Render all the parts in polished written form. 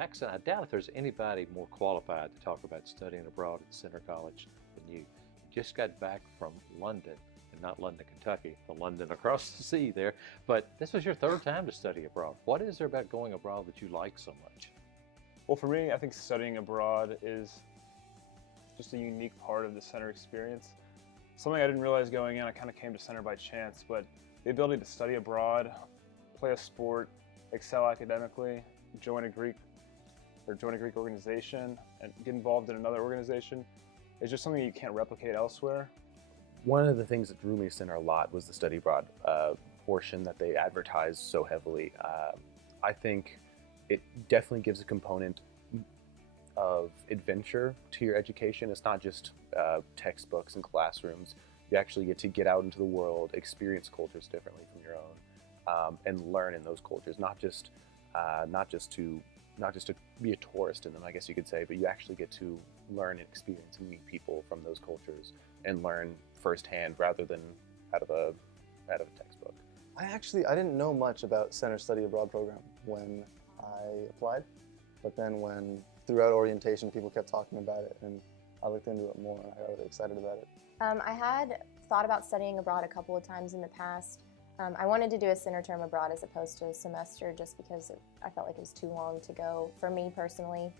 Paxton, I doubt if there's anybody more qualified to talk about studying abroad at Centre College than you. You just got back from London, and not London, Kentucky, the London across the sea there, but this was your third time to study abroad. What is there about going abroad that you like so much? Well, for me, I think studying abroad is just a unique part of the Centre experience. Something I didn't realize going in, I kind of came to Centre by chance, but the ability to study abroad, play a sport, excel academically, join a Greek organization, and get involved in another organization is just something you can't replicate elsewhere. One of the things that drew me to Centre a lot was the study abroad portion that they advertise so heavily. I think it definitely gives a component of adventure to your education. It's not just textbooks and classrooms. You actually get to get out into the world, experience cultures differently from your own, and learn in those cultures. Not just to be a tourist in them, I guess you could say, but you actually get to learn and experience and meet people from those cultures and learn firsthand rather than out of a textbook. I didn't know much about Centre Study Abroad program when I applied, but then throughout orientation people kept talking about it and I looked into it more and I got really excited about it. I had thought about studying abroad a couple of times in the past. I wanted to do a Centre term abroad as opposed to a semester just because I felt like it was too long to go for me personally.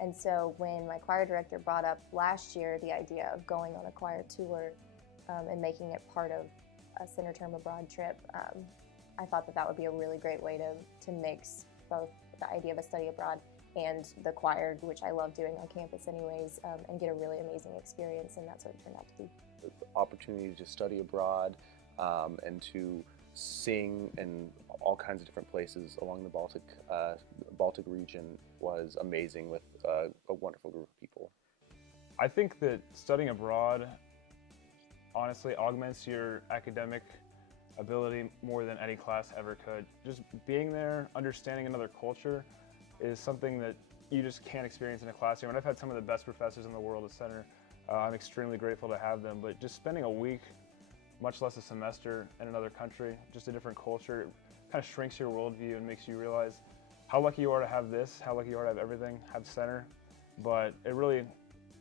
And so when my choir director brought up last year the idea of going on a choir tour and making it part of a Centre term abroad trip, I thought that would be a really great way to mix both the idea of a study abroad and the choir, which I love doing on campus anyways, and get a really amazing experience, and that's what it turned out to be. The opportunity to study abroad and to sing in all kinds of different places along the Baltic region was amazing with a wonderful group of people. I think that studying abroad honestly augments your academic ability more than any class ever could. Just being there, understanding another culture is something that you just can't experience in a classroom. And I've had some of the best professors in the world at Centre. I'm extremely grateful to have them, but just spending a week, much less a semester in another country, just a different culture, kind of shrinks your worldview and makes you realize how lucky you are to have this, how lucky you are to have everything, have Centre, but it really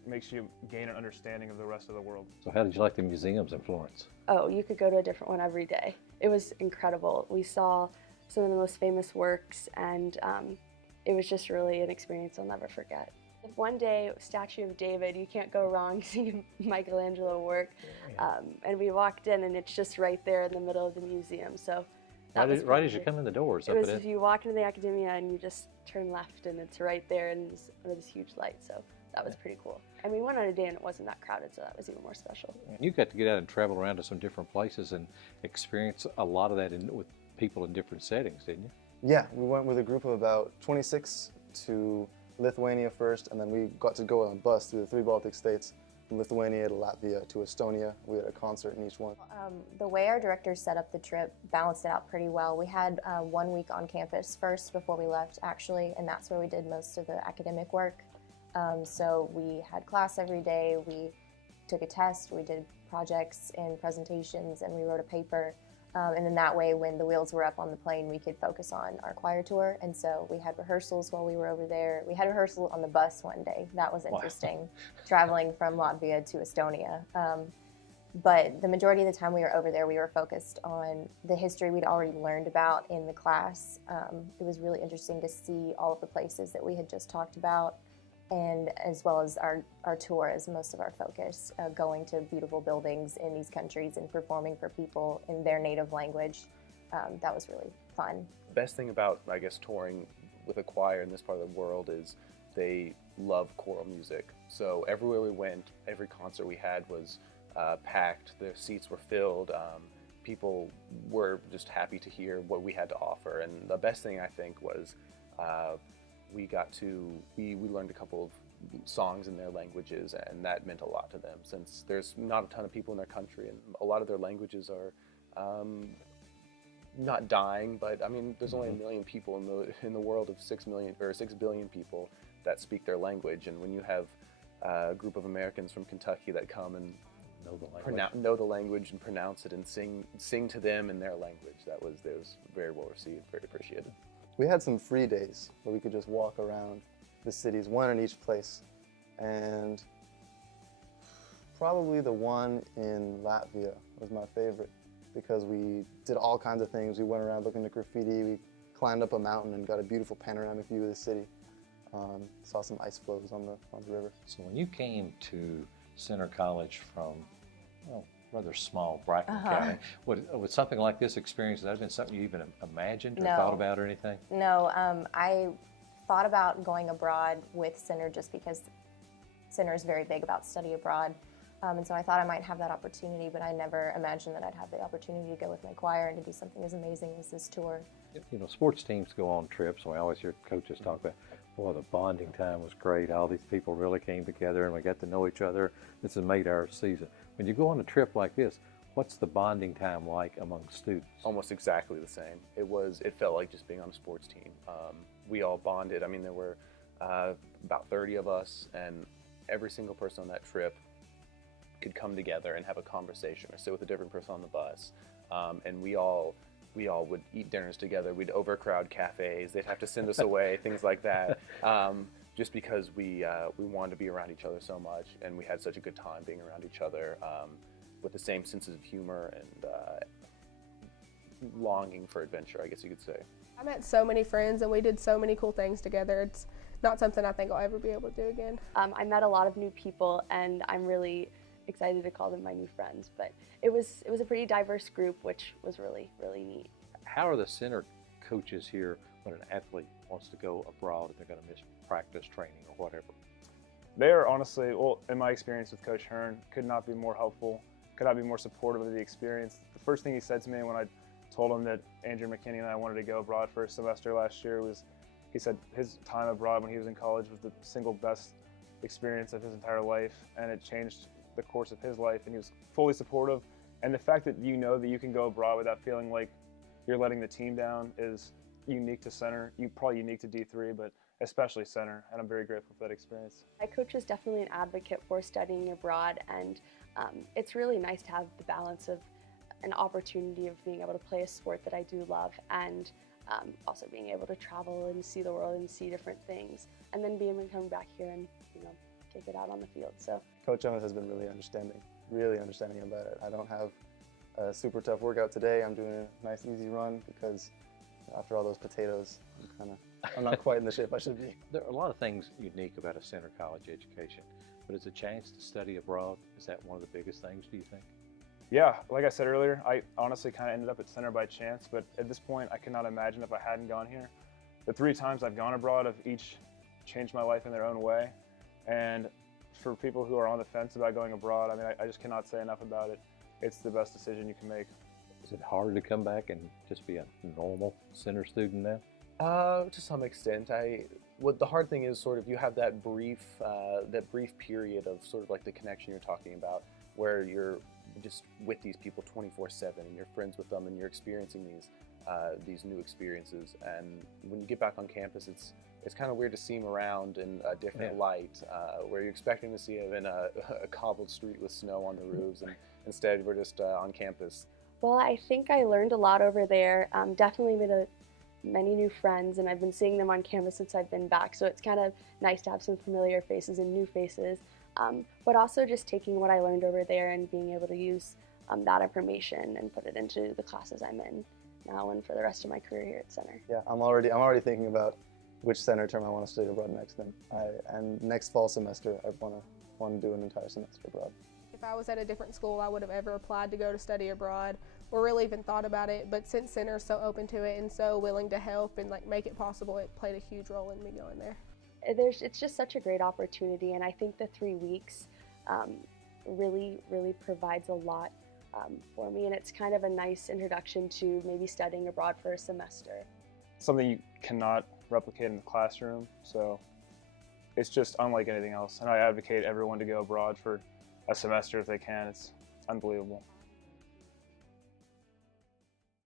makes you gain an understanding of the rest of the world. So how did you like the museums in Florence? Oh, you could go to a different one every day. It was incredible. We saw some of the most famous works, and it was just really an experience I'll never forget. One day, Statue of David, you can't go wrong seeing Michelangelo work. And we walked in and it's just right there in the middle of the museum. So right as you come in the doors. It was if you walk into the Academia and you just turn left and it's right there and it's under this huge light. So that was pretty cool. And we went on a day and it wasn't that crowded, so that was even more special. You got to get out and travel around to some different places and experience a lot of that with people in different settings, didn't you? Yeah, we went with a group of about 26 to Lithuania first, and then we got to go on a bus through the 3 Baltic states, from Lithuania to Latvia to Estonia. We had a concert in each one. The way our directors set up the trip balanced it out pretty well. We had 1 week on campus first before we left, actually, and that's where we did most of the academic work. So we had class every day, we took a test, we did projects and presentations, and we wrote a paper. And then that way, when the wheels were up on the plane, we could focus on our choir tour. And so we had rehearsals while we were over there. We had rehearsal on the bus one day. That was interesting, wow. Traveling from Latvia to Estonia. But the majority of the time we were over there, we were focused on the history we'd already learned about in the class. It was really interesting to see all of the places that we had just talked about, and as well as our tour as most of our focus, going to beautiful buildings in these countries and performing for people in their native language. That was really fun. The best thing about, I guess, touring with a choir in this part of the world is they love choral music. So everywhere we went, every concert we had was packed, the seats were filled, people were just happy to hear what we had to offer. And the best thing, I think, was we learned a couple of songs in their languages, and that meant a lot to them, since there's not a ton of people in their country and a lot of their languages are not dying, but I mean there's only 1 million people in the world of 6 billion people that speak their language, and when you have a group of Americans from Kentucky that come and know the language and pronounce it and sing to them in their language, that was very well received, very appreciated. we had some free days where we could just walk around the cities, one in each place. And probably the one in Latvia was my favorite because we did all kinds of things. We went around looking at graffiti, we climbed up a mountain and got a beautiful panoramic view of the city. Saw some ice floes on the river. So when you came to Center College from, well, rather small Brighton County, would something like this experience, that have been something you even imagined or thought about or anything? No, I thought about going abroad with Center just because Center is very big about study abroad. And so I thought I might have that opportunity, but I never imagined that I'd have the opportunity to go with my choir and to do something as amazing as this tour. You know, sports teams go on trips, and we always hear coaches talk about, boy, the bonding time was great. All these people really came together, and we got to know each other. This has made our season. When you go on a trip like this, what's the bonding time like among students? Almost exactly the same. It felt like just being on a sports team. We all bonded. I mean, there were about 30 of us, and every single person on that trip could come together and have a conversation or sit with a different person on the bus. And we all would eat dinners together. We'd overcrowd cafes. They'd have to send us away, things like that. Just because we wanted to be around each other so much, and we had such a good time being around each other with the same senses of humor and longing for adventure, I guess you could say. I met so many friends and we did so many cool things together. It's not something I think I'll ever be able to do again. I met a lot of new people, and I'm really excited to call them my new friends. But it was a pretty diverse group, which was really, really neat. How are the Center coaches here when an athlete wants to go abroad and they're going to miss practice, training, or whatever? They are honestly, well, in my experience with Coach Hearn, could not be more helpful, could not be more supportive of the experience. The first thing he said to me when I told him that Andrew McKinney and I wanted to go abroad for a semester last year was, he said his time abroad when he was in college was the single best experience of his entire life, and it changed the course of his life, and he was fully supportive. And the fact that you know that you can go abroad without feeling like you're letting the team down is unique to Center, probably unique to D3, but especially Center, and I'm very grateful for that experience. My coach is definitely an advocate for studying abroad, and it's really nice to have the balance of an opportunity of being able to play a sport that I do love, and also being able to travel and see the world and see different things, and then being able to come back here and take it out on the field. So Coach Jonas has been really understanding about it. I don't have a super tough workout today. I'm doing a nice easy run because after all those potatoes, I'm not quite in the shape I should be. There are a lot of things unique about a Center College education, but is a chance to study abroad, is that one of the biggest things, do you think? Yeah, like I said earlier, I honestly kind of ended up at Center by chance, but at this point I cannot imagine if I hadn't gone here. The 3 times I've gone abroad have each changed my life in their own way, and for people who are on the fence about going abroad, I mean, I just cannot say enough about it. It's the best decision you can make. Is it hard to come back and just be a normal Center student now? To some extent. What the hard thing is sort of you have that brief period of sort of like the connection you're talking about, where you're just with these people 24/7 and you're friends with them and you're experiencing these new experiences. And when you get back on campus, it's kind of weird to see them around in a different light, where you're expecting to see them in a cobbled street with snow on the roofs, and instead we're just on campus. Well, I think I learned a lot over there. Definitely made many new friends, and I've been seeing them on campus since I've been back, so it's kind of nice to have some familiar faces and new faces, but also just taking what I learned over there and being able to use that information and put it into the classes I'm in now and for the rest of my career here at Center. Yeah, I'm already thinking about which Center term I want to study abroad next. And next fall semester, I want to do an entire semester abroad. If I was at a different school, I would have ever applied to go to study abroad or really even thought about it. But since Center's so open to it and so willing to help and make it possible, it played a huge role in me going there. It's just such a great opportunity, and I think the 3 weeks really provides a lot for me, and it's kind of a nice introduction to maybe studying abroad for a semester. Something you cannot replicate in the classroom, so it's just unlike anything else, and I advocate everyone to go abroad for a semester if they can. It's unbelievable.